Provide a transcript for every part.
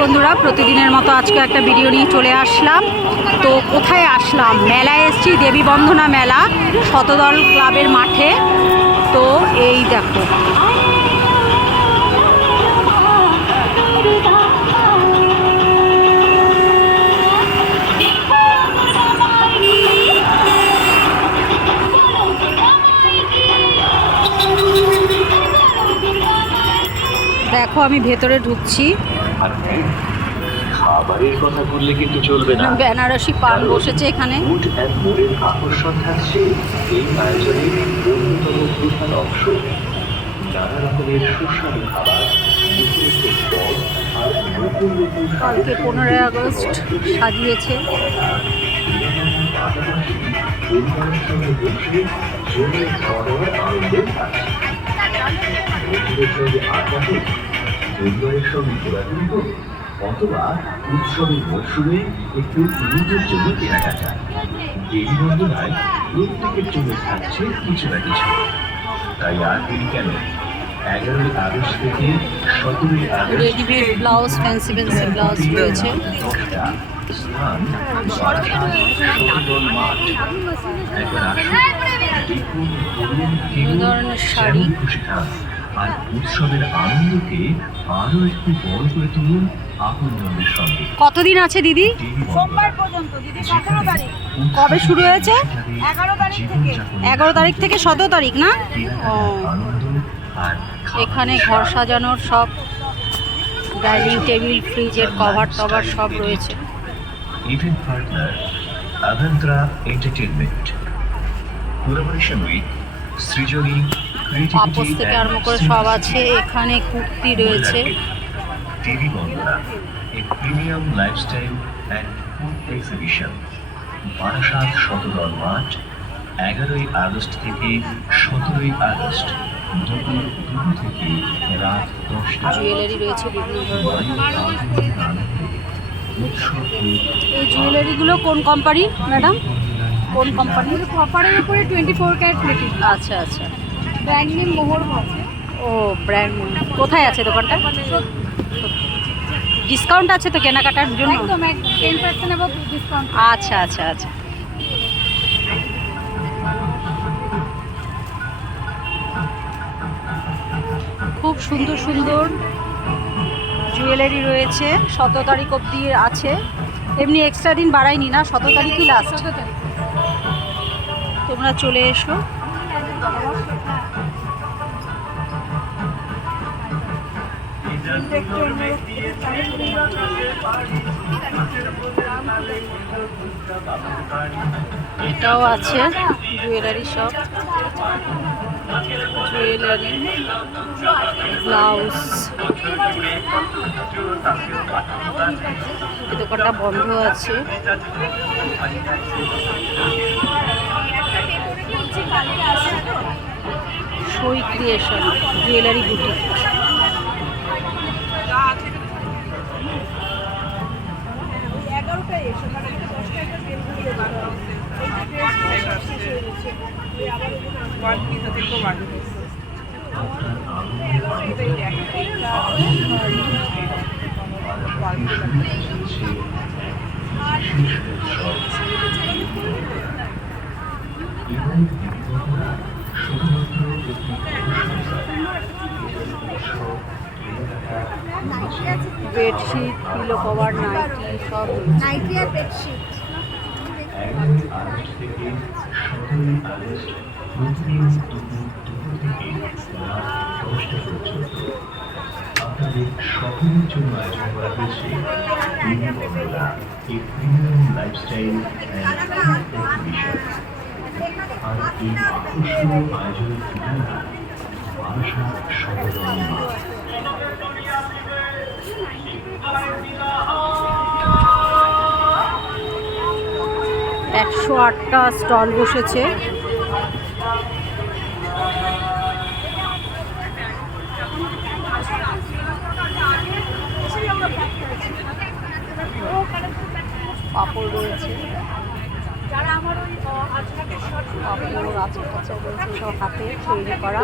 বন্ধুরা, প্রতিদিনের মতো আজকে একটা ভিডিও নিয়ে চলে আসলাম। তো কোথায় আসলাম? মেলায় এসেছি, দেবী বন্দনা মেলা, শতদল ক্লাবের মাঠে। তো এই দেখো, দেখো আমি ভেতরে ঢুকছি। খাবারের কথা বললে কিন্তু চলবে না। বেনারসি পান বসেছে এখানে। ফুড অ্যান্ড মোরের আকর্ষণ থাকছে এই আয়োজনের অন্যতম প্রধান অংশ। নানা রকমের সুস্বাদু খাবার, কালকে 15ই আগস্ট সাজিয়েছে। পরিবারের সঙ্গে বসে জমে খাওয়া আনন্দের থাকছে। বন্ধুদের সঙ্গে আড্ডা হোক, পরিবারের সঙ্গে ঘোরাঘুরি হোক, অথবা উৎসবের মরশুমে একটু নিজের জন্য কেনাকাটা, দেবী বন্দনায় প্রত্যেকের জন্য থাকছে কিছু না কিছু। তাই আর দেরি কেন? 11ই আগস্ট থেকে 17ই August readymade blouse, fancy blouse রয়েছে। স্থান শতদল মাঠ। একবার আসুন, দেখুন, বলুন, বিভিন্ন ধরনের শাড়ি। খুশি খান আর উৎসবের আনন্দকে আরো একটু বড় করে তুলুন আপনজনদের সঙ্গে। কতদিন আছে দিদি? সোমবার পর্যন্ত দিদি, 17 তারিখ। কবে শুরু হয়েছে? 11 তারিখ থেকে। 11 তারিখ থেকে 17 তারিখ না? ও, এখানে ঘর সাজানোর সব ডাইনিং টেবিল, ফ্রিজের কভার টভার সব রয়েছে। Event partner Avantra entertainment, collaboration with Srijani পাপোশ থেকে আরম্ভ করে সব আছে। এখানে কুর্তি রয়েছে। Devi Bandana, a premium lifestyle and food exhibition. Barasat Shatadal মাঠ, 11ই আগস্ট থেকে 17ই আগস্ট, দুপুর 2 থেকে রাত 10টা। জুয়েলারি রয়েছে বিভিন্ন ধরনের। উৎসব এই জুয়েলারিগুলো কোন কোম্পানি ম্যাডাম? কোন কোম্পানি? কপারের উপরে 24 ক্যারেট প্লেটিং। আচ্ছা আচ্ছা। ব্র্যান্ড নেম মোহর আছে। ও, ব্র্যান্ড। কোথায় আছে দোকানটা? ডিসকাউন্ট আছে তো কেনাকাটার জন্য? একদম 10% অ্যাবাভ ডিসকাউন্ট। আচ্ছা আচ্ছা আচ্ছা। খুব সুন্দর সুন্দর জুয়েলারি রয়েছে। 17 তারিখ অবধি আছে। এমনি এক্সট্রা দিন বাড়ায়নি না? 17 তারিখই লাস্ট। 17 তারিখ। তোমরা চলে এসো। এটাও আছে জুয়েলারি সব, জুয়েলারি, ব্লাউজ। এই দোকানটা বন্ধ আছে। Soi creation jewellery boutique. Bedsheet, pillow cover, nightie সব নাইটি আর বেডশিট। 11ই আগস্ট থেকে 17ই আগস্ট, প্রতিদিন দুপুর 2 থেকে রাত 10টা পর্যন্ত আপনাদের সকলের জন্য আয়োজন করা হয়েছে Devi Bandana, a premium lifestyle and food exhibition. আর এই আকর্ষণীয় আয়োজনের ঠিকানা বারাসাত শতদল মাঠ। 108টা স্টল বসেছে। পাপড় রয়েছে, পাপড় আচার টাচার রয়েছে, সব হাতে তৈরি করা।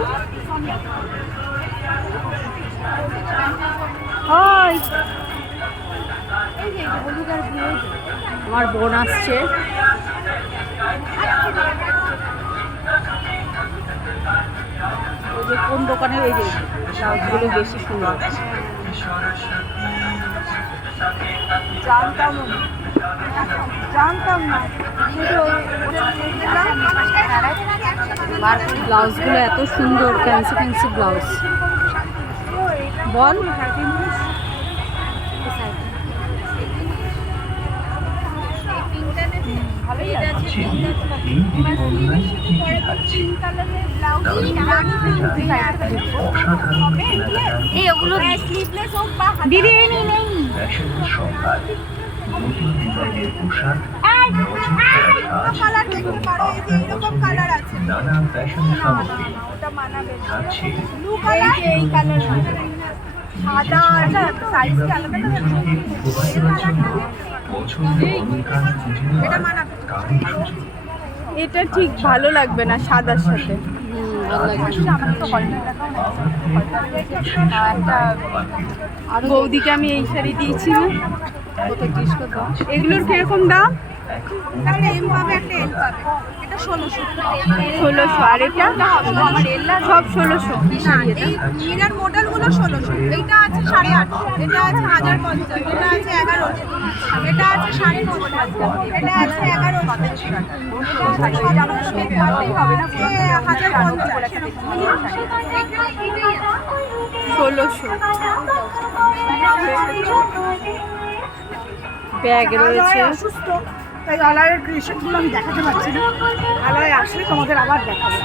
হাই, আমার বোন আসছে। ওই যে কোন দোকানের এই যে ব্লাউজগুলো বেশি সুন্দর। জানতাম না ব্লাউজগুলো এত সুন্দর, ফ্যান্সি ফ্যান্সি ব্লাউজ। বল ভাবছি এই দিদিবন্ধনায় কি কি থাকছে। তাহলে অসাধারণ কেনাকাটার ফ্যাশনের সম্ভার, নতুন ডিজাইনের পোশাক, নানা ফ্যাশন সামগ্রী থাকছে। এটা ঠিক ভালো লাগবে না সাদার সাথে। বৌদিকে আমি এই শাড়ি দিয়েছি না, এগুলোর কিরকম দাম? 1600 আর এটা সব 1600। মিনার মডেলগুলো 1600, এইটা আছে 850, এটা আছে 1050, এটা আছে 1100, এটা আছে 950, এটা আছে 1100, এটা 1600 ব্যাগ রয়েছে। অসুস্থ, তাই আলায়ের ড্রেসগুলো আমি দেখাতে পারছি না। আলায় আসলে তোমাদের আবার দেখাবো।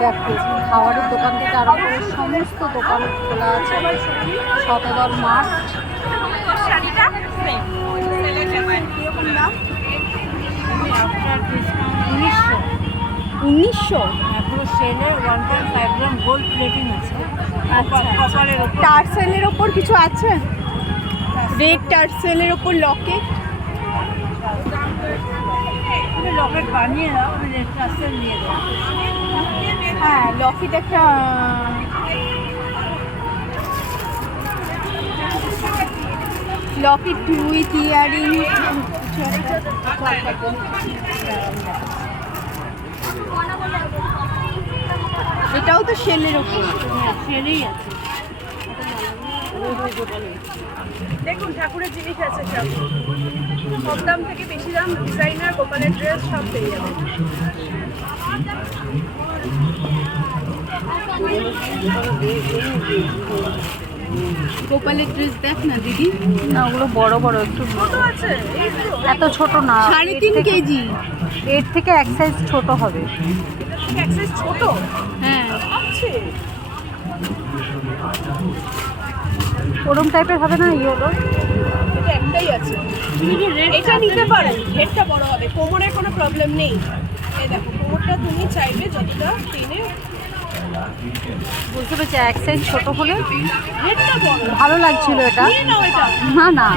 দেখো খাবারের দোকান থেকে আরম্ভ করে সমস্ত দোকান খোলা আছে। শতদল মাঠ। শাড়িটা 1900 পুরো সেলের 1.5 গ্রাম গোল্ড প্লেটিং আছে। টার্সেলের ওপর কিছু আছে? রেড টার্সেলের ওপর লকেট, লকেট বানিয়ে দাও, রেড টার্সেল নিয়ে দাও। হ্যাঁ লকেট একটা লকেট উইথ ইয়ারিং। এটাও তো সেলের ওপর। সেলেই আছে। দেখুন ঠাকুরের জিনিস আছে সব, কম দাম থেকে বেশি দাম, ডিজাইনার গোপালের ড্রেস সব পেয়ে যাবে। গোপালের ড্রেস দেখ না দিদি, না ওগুলো বড় বড় একটু, কত আছে? এই তো এত ছোট না। 3.5 কেজি। এর থেকে এক সাইজ ছোট হবে। এক সাইজ ছোট হ্যাঁ আছে। ওরম টাইপের হবে না ইয়েলো? এটা একটাই আছে, এটা নিতে পারো, ঘেরটা বড় হবে, কোমরের কোনো প্রবলেম নেই। এই দেখো কোমরটা তুমি চাইবে যতটা টেনে, বুঝতে পেরেছি, এক সাইজ ছোট হলে ঘেরটা বড়, ভালো লাগছিল এটা। নিয়ে নাও এটা। না না,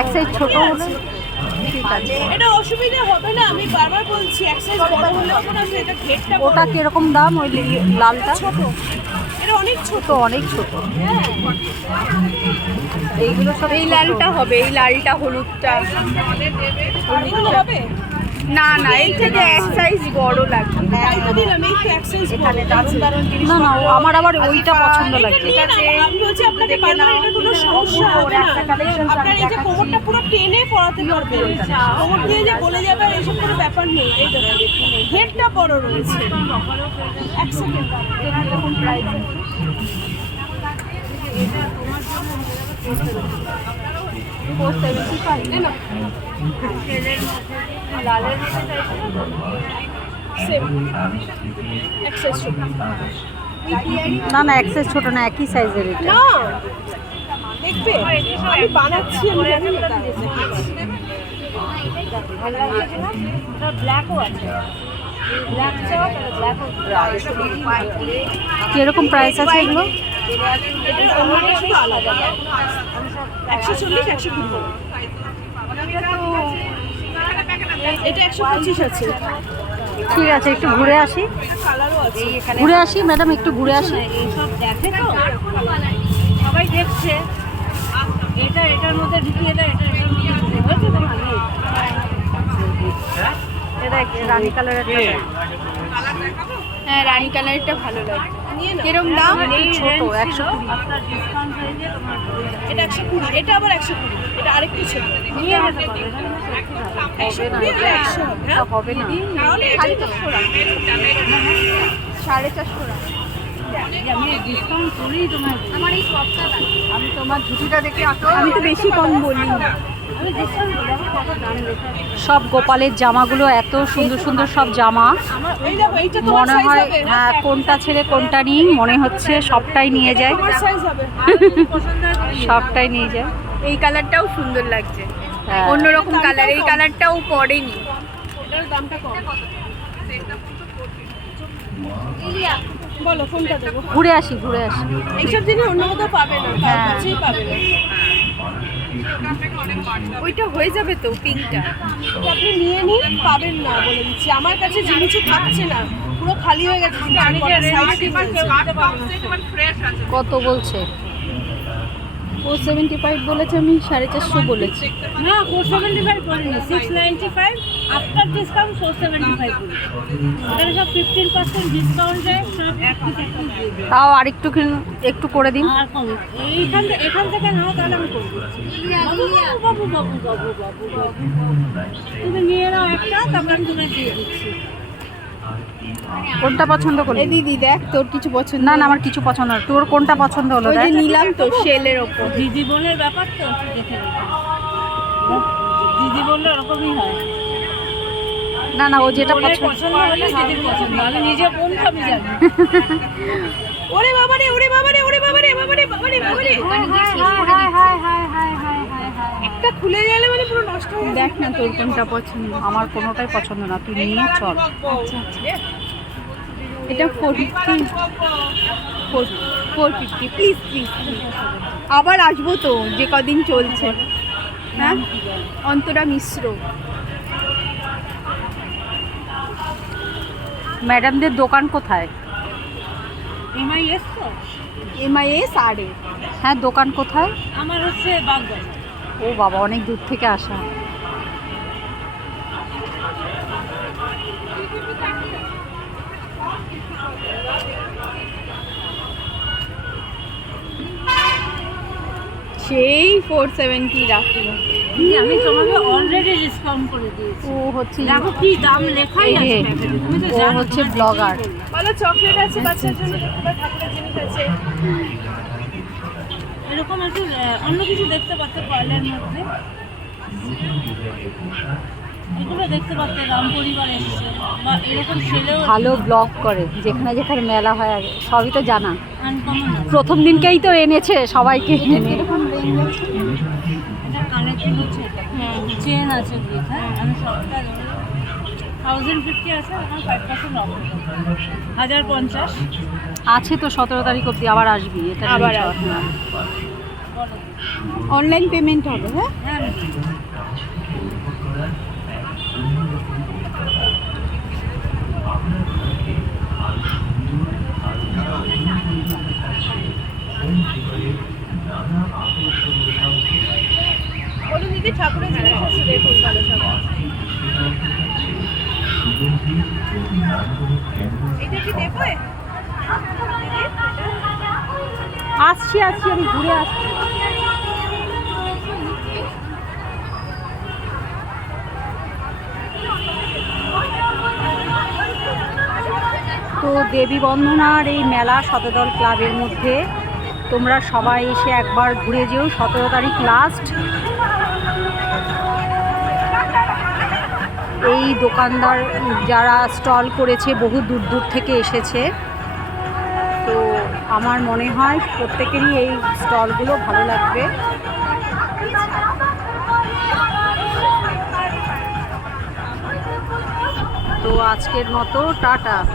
এক সাইজ ছোট হলে ঠিক আছে। এটা অসুবিধা হবে না, আমি বারবার বলছি, এক সাইজ বড় হলেও কোনো অসুবিধা, এটা ঘেরটা বড়। ওটা কিরকম দাম? ওই লালটা ছোট, এটা অনেক ছোট। তো অনেক ছোট। এইগুলো সব এই লালটা হবে, এই লালটা হলুদটা। এগুলো হবে না না এই থেকে এক সাইজ বড় লাগবে। তাই তো দিলাম, এই তো এক সাইজ বড়। দারুণ দারুণ জিনিস। না না, আমার আবার ওইটা পছন্দ এটা লাগছে। নিয়ে নাও, আমি বলছি আপনাকে বারবার এটা কোনো সমস্যা হবে না। আপনার এই যে কোমরটা পুরো টেনে পরাতে পারবেন, কোমর দিয়ে যে বলে যাবে আর এইসব কোনো ব্যাপার নেই। এই দেখুন হেডটা বড় রয়েছে। এক সেকেন্ড, এরকম প্রাইস না না, এক সাইজ ছোট না, একই সাইজের এটা। না দেখবে আমি বানাচ্ছি, আমি জানি না তার ব্ল্যাকও আছে, ব্ল্যাক চাও, ব্ল্যাকও। কিরকম প্রাইস আছে এগুলো? এটার অন্যটা একটু আলাদা, 140 120। এটা 125 আছে। ঠিক আছে, একটু ঘুরে আসি। কালারও আছে ঘুরে আসি ম্যাডাম, একটু ঘুরে আসি। এইসব দেখে তো সবাই দেখছে, এটার মধ্যে ঢুকিয়ে দেয়, এটার মধ্যে ঢুকিয়ে হয়েছে তো ভালোই। এটা রানী কালারের হ্যাঁ, রানী কালারটা ভালো লাগে। নিয়ে নাও। কিরম দাম? ছোট 120। আপনার ডিসকাউন্ট হয়ে যায় তোমার এটা 120, এটা আবার 120, এটা আরেকটু ছোট নিয়ে যেতে পারবে। 120 আর 100 হবে, হ্যাঁ? হবে না। তাহলে খালি 400 টাকা। 450 টাকা। আমি ডিসকাউন্ট করেই তোমার আমার এই সবটা আমি তোমার ঝুঁটিটা দেখে আমি তো বেশি কম বলি না। আমি ডিসকাউন্ট করে আমার কত দাম লেখা আছে। সব গোপালের জামাগুলো এত সুন্দর সুন্দর সব জামা, আমার এই দেখো এইটা তোমার মনে সাইজ হয় হবে, হ্যাঁ কোনটা ছেড়ে কোনটা নিই মনে হচ্ছে, সবটাই নিয়ে যায়, তোমার সাইজ হবে। পছন্দ হয় তুমি নিয়ে সবটাই নিয়ে যায়। এই কালারটাও সুন্দর লাগছে, হ্যাঁ। অন্যরকম কালার। এই কালারটাও পরেনি। এটার দামটা কম। বলো কোনটা দেবো? ঘুরে আসি ঘুরে আসি। এইসব জিনিস অন্য কোথাও পাবে না, তার হ্যাঁ। কাছেই পাবে না। ওইটা হয়ে যাবে তো, পিঙ্কটা। তো আপনি নিয়ে নিন, পাবেন না বলে দিচ্ছি। আমার কাছে জিনিসও থাকছে না, পুরো খালি হয়ে গেছে। কত বলছে? 475 বলেছে, আমি 450 বলেছি। না 475 বলিনি, 695 আফটার ডিসকাউন্ট 475 বলি। এখানে সব 15% ডিসকাউন্ট দেয়, সব একটু দিয়ে দেয়। তাও আরেকটু একটু করে দিন। আর কম এখান থেকে নাও, তাহলে আমি করে দিচ্ছি। বাবু বাবু বাবু বাবু বাবু তুমি নিয়ে নাও একটা, তারপর আমি তোমায় দিয়ে দিচ্ছি। কোনটা পছন্দ করলি? এই দিদি দেখ, তোর কিছু পছন্দ? না না, আমার কিছু পছন্দ না। তোর কোনটা পছন্দ হলো? ওই যে দেখ। নিলাম তো সেলের ওপর। দিদি বোনের ব্যাপার তো, একটু দেখে নিতে। দিদি বললে ওরকমই হয়। না না, ও যেটা বোনের পছন্দ। পছন্দ হলে দিদির পছন্দ, আমি নিজে বোন সবই জানি। ওরে বাবারে ওরে বাবারে ওরে বাবারে বাবারে বাবারে বাবারে, একটা খুলে গেলে মানে পুরো নষ্ট হয়ে যাবে। দেখ না তোর কোনটা পছন্দ। আমার কোনোটাই পছন্দ না, তুই নিয়ে চল। এটা 450, 450 প্লিজ প্লিজ। আবার আসবো তো, যে কদিন চলছে। হ্যাঁ, অন্তরা মিশ্র। ম্যাডামদের দোকান কোথায়? MIS তো? MIS আরে হ্যাঁ, দোকান কোথায়? আমার হচ্ছে বাগবাজার। ও বাবা, অনেক দূর থেকে আসা। সেই 470 রাখলো। আমি তোমাকে অলরেডি ডিসকাউন্ট করে দিয়েছি। ও হচ্ছে দেখো কি দাম লেখাই এই আছে যে, প্যাকেটে, তুমি তো ও জানো। হচ্ছে ব্লগার। ভালো চকলেট আছে বাচ্চার জন্য, ঠাকুরের জিনিস আছে। এরকম একটু অন্য কিছু দেখতে পাচ্ছ পার্লার মধ্যে, এগুলো দেখতে পাচ্ছ। রাম পরিবার এসছে বা এরকম সেলেও ভালো ব্লগ করে, যেখানে যেখানে মেলা হয় আগে সবই তো জানা। আনকমন আছে। প্রথম দিনকেই তো এনেছে সবাইকে এনে। এটা কানের চেন হচ্ছে, হ্যাঁ চেন আছে ব্রেক, হ্যাঁ আমি সবটা 1050 আছে, আমার 5% অফ, 1050। আছে তো 17 তারিখ অবধি, আবার আসবি। এটা আবার নিয়ে চল। আসবি। হ্যাঁ। বলো। অনলাইন পেমেন্ট হবে? হ্যাঁ, হ্যাঁ বলুন দিদি, ঠাকুরের জিনিস আছে দেখুন, ভালো সব। এটা কি দেবে? আসছি আসছি, আমি ঘুরে আসছি। তো দেবী বন্দনার এই মেলা শতদল ক্লাবের মধ্যে তোমরা সবাই এসে একবার ঘুরে যেও। 17 তারিখ লাস্ট। এই দোকানদার যারা স্টল করেছে বহু দূর দূর থেকে এসেছে, তো আমার মনে হয় প্রত্যেকেরই এই স্টলগুলো ভালো লাগবে। তো আজকের মতো টাটা।